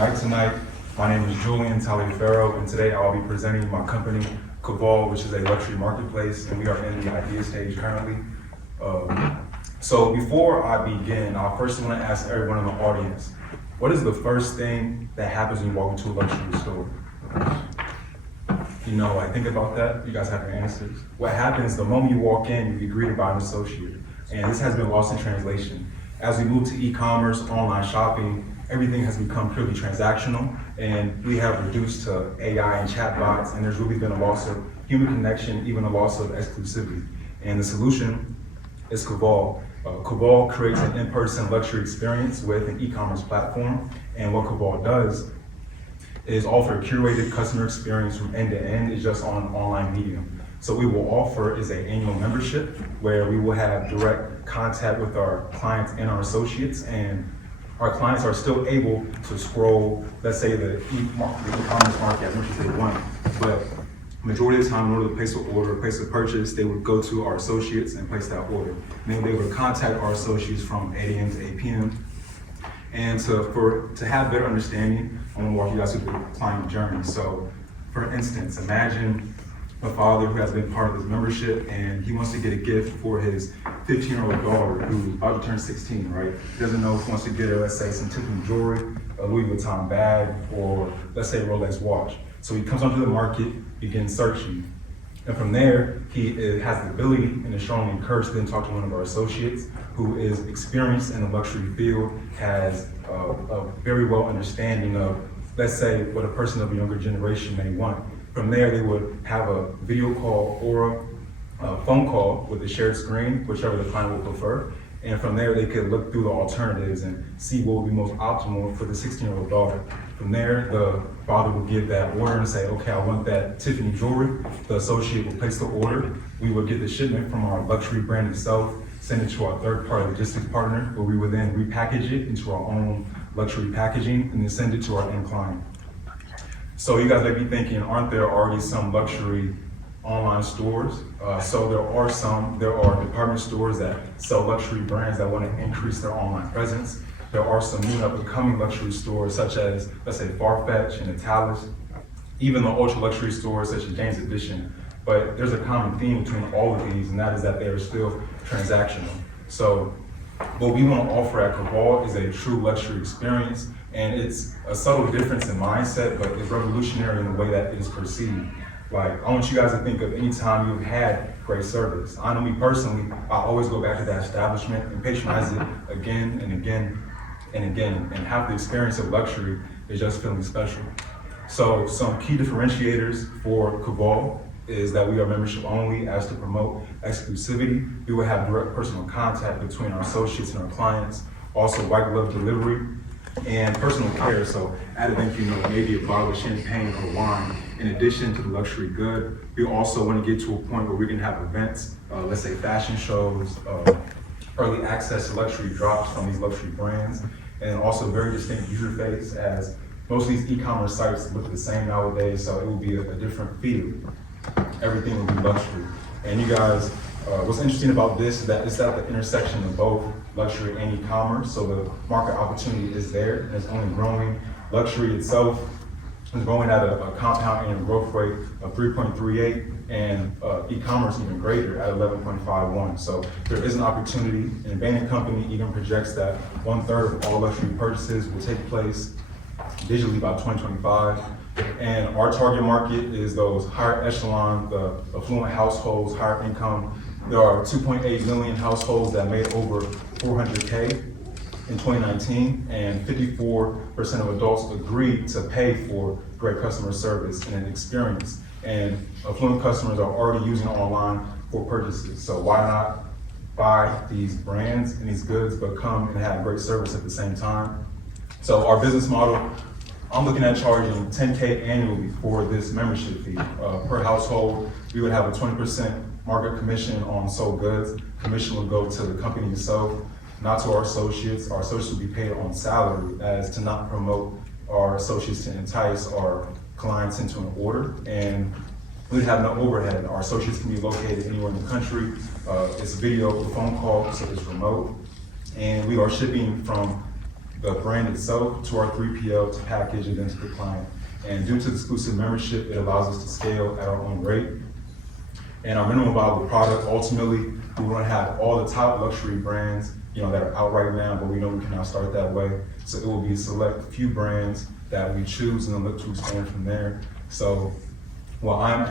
night tonight. My name is Julian Taliaferro, and today I'll be presenting my company, Caval, which is a luxury marketplace, and we are in the idea stage currently. So before I begin, I first want to ask everyone in the audience, what is the first thing that happens when you walk into a luxury store? You know, think about that. You guys have your answers. What happens the moment you walk in, you get greeted by an associate. And this has been lost in translation. As we move to e-commerce, online shopping, everything has become purely transactional, and we have reduced to AI and chatbots, and there's really been a loss of human connection, even a loss of exclusivity. And the solution is Caval. Caval creates an in-person luxury experience with an e-commerce platform, and what Caval does is offer a curated customer experience from end to end. It's just on an online medium. So what we will offer is an annual membership where we will have direct contact with our clients and our associates, and our clients are still able to scroll, let's say the e-commerce market as much as they want, but majority of the time in order to place an order, place a purchase, they would go to our associates and place that order. And then they would contact our associates from 8 a.m. to 8 p.m. And to have better understanding, I'm gonna walk you guys through the client journey. So for instance, imagine a father who has been part of this membership and he wants to get a gift for his 15-year-old daughter who's about to turn 16, right? He doesn't know if he wants to get her, let's say, some Tiffany jewelry, a Louis Vuitton bag, or let's say a Rolex watch. So he comes onto the market, begins searching. And from there, he has the ability and is strongly encouraged to then talk to one of our associates who is experienced in the luxury field, has a very well understanding of, let's say, what a person of a younger generation may want. From there, they would have a video call or a phone call with a shared screen, whichever the client would prefer. And from there, they could look through the alternatives and see what would be most optimal for the 16-year-old daughter. From there, the father would give that order and say, okay, I want that Tiffany jewelry. The associate would place the order. We would get the shipment from our luxury brand itself, send it to our third-party logistics partner, where we would then repackage it into our own luxury packaging and then send it to our end client. So you guys may be thinking, aren't there already some luxury online stores? So there are department stores that sell luxury brands that want to increase their online presence. There are some new up-and-coming luxury stores such as, let's say, Farfetch and Italis, even the ultra-luxury stores such as James Edition. But there's a common theme between all of these, and that is that they are still transactional. So what we want to offer at Caval is a true luxury experience, and it's a subtle difference in mindset, but it's revolutionary in the way that it is perceived. Like, I want you guys to think of any time you've had great service. I know me personally, I always go back to that establishment and patronize it again and again and again, and have the experience of luxury is just feeling special. So some key differentiators for Caval is that we are membership only. As to promote exclusivity, we will have direct personal contact between our associates and our clients, also white glove delivery, and personal care. So at event, maybe a bottle of champagne or wine. In addition to the luxury good, we also want to get to a point where we can have events, let's say fashion shows, early access to luxury drops from these luxury brands, and also very distinct user face, as most of these e-commerce sites look the same nowadays, so it will be a different feel. Everything will be luxury. And you guys, what's interesting about this is that it's at the intersection of both luxury and e-commerce, so the market opportunity is there and it's only growing. Luxury itself is growing at a compound annual growth rate of 3.38, and e-commerce even greater at 11.51. So there is an opportunity, and Bain & Company even projects that 1/3 of all luxury purchases will take place digitally by 2025. And our target market is those higher echelon, the affluent households, higher income. There are 2.8 million households that made over 400K in 2019, and 54% of adults agreed to pay for great customer service and an experience. And affluent customers are already using online for purchases. So why not buy these brands and these goods, but come and have great service at the same time? So our business model, I'm looking at charging $10K annually for this membership fee. Per household, we would have a 20% market commission on sold goods. Commission would go to the company itself, not to our associates. Our associates would be paid on salary, as to not promote our associates to entice our clients into an order. And we'd have no overhead. Our associates can be located anywhere in the country. It's video or phone call, so it's remote. And we are shipping from the brand itself to our 3PL to package and then to the client. And due to the exclusive membership, it allows us to scale at our own rate. And our minimum viable product, ultimately, we want to have all the top luxury brands, that are out right now, but we know we cannot start that way. So it will be a select few brands that we choose and then look to expand from there. So what I'm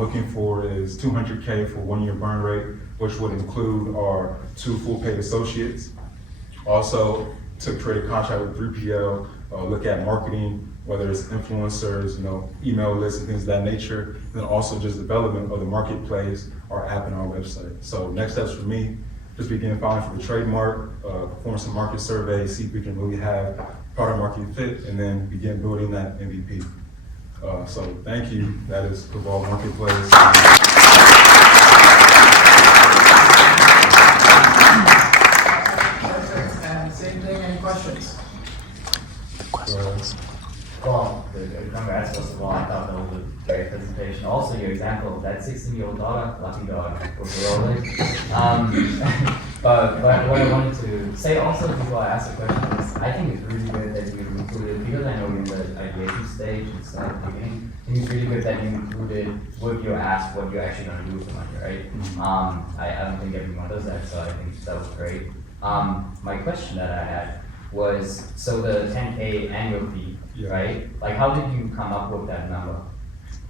looking for is 200K for 1 year burn rate, which would include our 2 full paid associates. Also, to create a contract with 3PL, look at marketing, whether it's influencers, email lists and things of that nature, and then also just development of the marketplace, our app and our website. So next steps for me, just begin filing for the trademark, perform some market surveys, see if we can really have product market fit, and then begin building that MVP. So thank you, that is Evolve Marketplace. And same thing, any questions? Well, congrats first of all. I thought that was a great presentation. Also, your example of that 16-year-old dog, lucky dog, was rolling. But what I wanted to say also before I ask the question is, I think it's really good that you included, because I know you're in the ideation stage, it's not the beginning. I think it's really good that you included what you asked, what you're actually going to do with the money, right? I don't think everyone does that, so I think that was great. My question that I had was, so the 10K annual fee, right? Like, how did you come up with that number?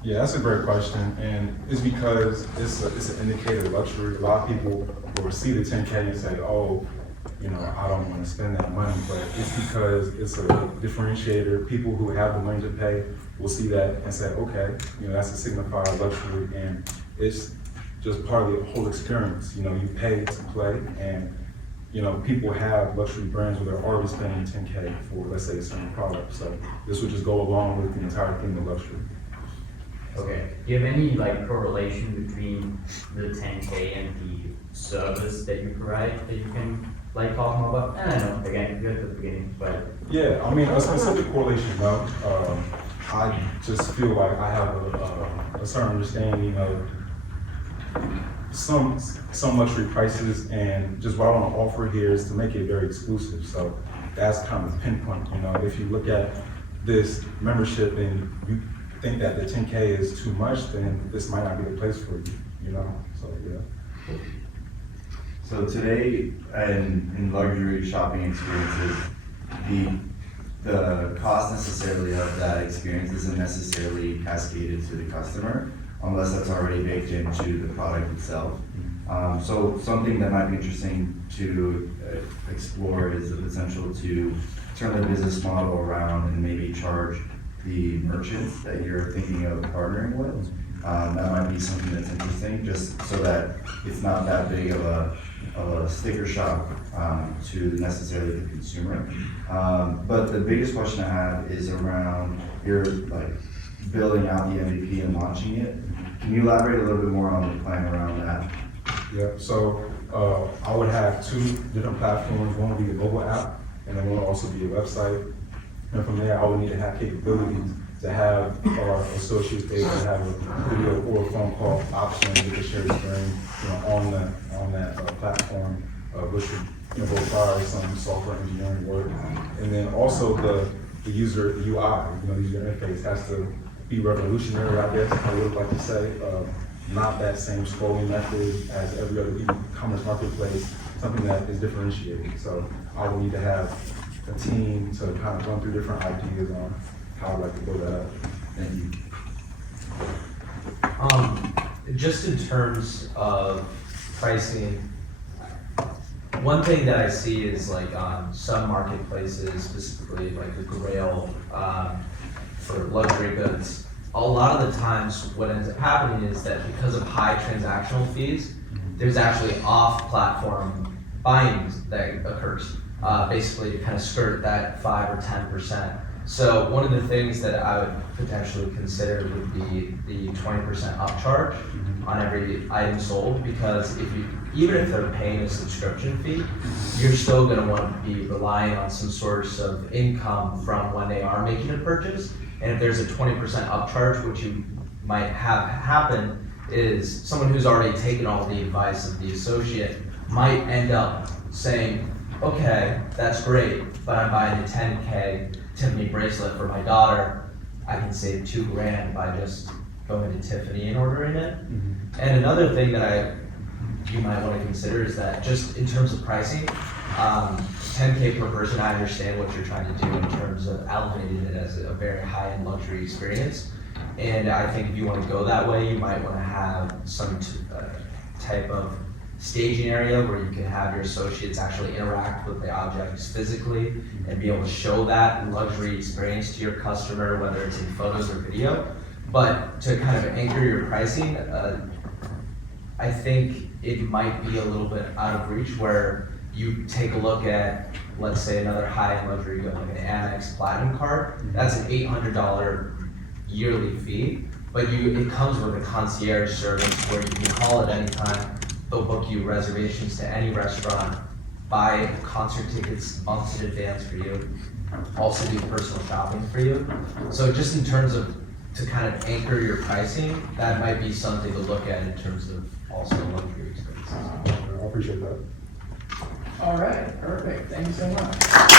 Yeah, that's a great question, and it's because it's an indicator of luxury. A lot of people will see the 10K and say, oh, I don't want to spend that money, but it's because it's a differentiator. People who have the money to pay will see that and say, okay, that's a signifier of luxury, and it's just part of the whole experience. You pay to play, and people have luxury brands where they're already spending 10K for, let's say, a certain product. So this would just go along with the entire theme of luxury. Okay. Do you have any correlation between the 10K and the service that you provide that you can talk more about? I don't know. Again, good at the beginning, but yeah, a specific correlation, no. I just feel like I have a certain understanding of some luxury prices, and just what I want to offer here is to make it very exclusive. So that's kind of pinpoint. If you look at this membership and you think that the 10K is too much, then this might not be the place for you. So yeah. So today, in luxury shopping experiences, the cost necessarily of that experience isn't necessarily cascaded to the customer, unless that's already baked into the product itself. So something that might be interesting to explore is the potential to turn the business model around and maybe charge the merchants that you're thinking of partnering with. That might be something that's interesting, just so that it's not that big of a sticker shock to necessarily the consumer. But the biggest question I have is around your building out the MVP and launching it. Can you elaborate a little bit more on the plan around that? Yeah, so I would have 2 different platforms. One would be a mobile app, and then one would also be a website. And from there, I would need to have capabilities to have our associates able to have a video or a phone call option with a shared screen, on that platform, which would require some software engineering work. And then also the user UI, the user interface has to be revolutionary, I guess I would like to say. Not that same scrolling method as every other e-commerce marketplace, something that is differentiated. So I will need to have a team to kind of run through different ideas on how I'd like to build that up. Thank you. Just in terms of pricing, one thing that I see is on some marketplaces, specifically the Grail for luxury goods, a lot of the times what ends up happening is that because of high transactional fees, there's actually off-platform buying that occurs, basically to kind of skirt that 5 or 10%. So one of the things that I would potentially consider would be the 20% upcharge on every item sold, because even if they're paying a subscription fee, you're still going to want to be relying on some source of income from when they are making a purchase. And if there's a 20% upcharge, which you might have happen, is someone who's already taken all the advice of the associate might end up saying, okay, that's great, but I'm buying a 10K Tiffany bracelet for my daughter, I can save $2,000 by just going to Tiffany and ordering it. And another thing that you might want to consider is that just in terms of pricing, 10K per person, I understand what you're trying to do in terms of elevating it as a very high-end luxury experience. And I think if you want to go that way, you might want to have some type of staging area where you can have your associates actually interact with the objects physically and be able to show that luxury experience to your customer, whether it's in photos or video. But to kind of anchor your pricing, I think it might be a little bit out of reach where you take a look at, let's say, another high-end luxury good, like an Amex Platinum card. That's an $800 yearly fee, but it comes with a concierge service where you can call at any time. They'll book you reservations to any restaurant, buy concert tickets months in advance for you, also do personal shopping for you. So just in terms of to kind of anchor your pricing, that might be something to look at in terms of also luxury experiences. I appreciate that. All right, perfect, thank you so much.